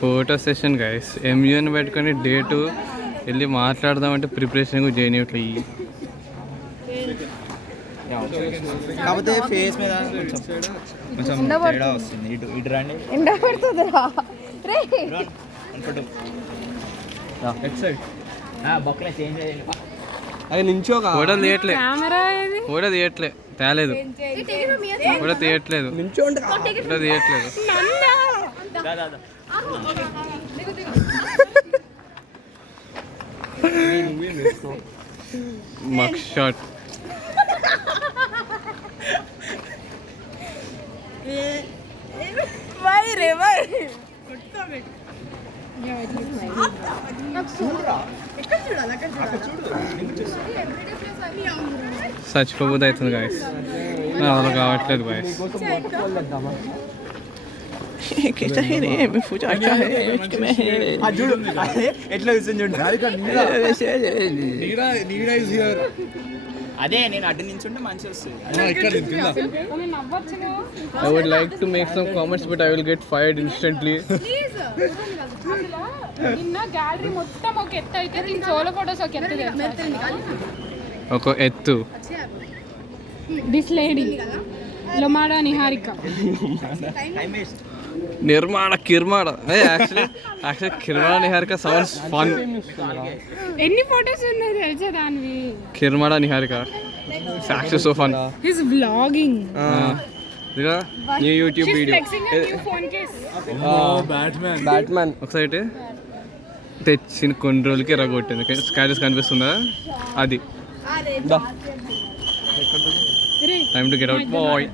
Photo session guys. ఎంయూని పెట్టుకొని date వెళ్ళి మాట్లాడదామంటే preparation కూడా చేయనివ్వట్లే. కాకపోతే ఫేస్ మీద కొంచెం తేడా వస్తుంది. ఇటు రండి. ఎండ పడుతుందిరా రే. అది నించోగా ఫోటో తీయట్లే, ఫోటో తీయట్లే, తేలేదు, ఫోటో తీయట్లేదు, ఫోటో తీయట్లేదు. మక్ షాట్. చచ్చిపోబోద్దు అవుతుంది గాయస్. అలా కావట్లేదు గాయస్. ఎట్లా చూడండి. అదే నేను అడ్డు నుంచి ఉంటే మంచి వస్తుంది. I would like to make some comments but I will get fired instantly. నిన్న గ్యాలరీ మొత్తం ఒక ఎత్తు అయితే దీని సోలో ఫోటోస్ ఒక ఎత్తు. ఒక ఎత్తు. దిస్ లేడీ లొమాడా నిహారిక. నిర్మాణ కిర్మాడ. యాక్చువల్లీ కిర్మాడ నిహారిక సౌండ్స్ ఫన్. ఎన్ని ఫోటోస్ ఉన్నాయి తెలుసా దానివి? కిర్మాడ Niharika actually so fun. His vlogging. New YouTube video. Batman ఒకసారి తెచ్చిన కొన్ని రోజులకి రగొట్టింది. స్కాచెస్ కనిపిస్తుందా? అది time to get out bye.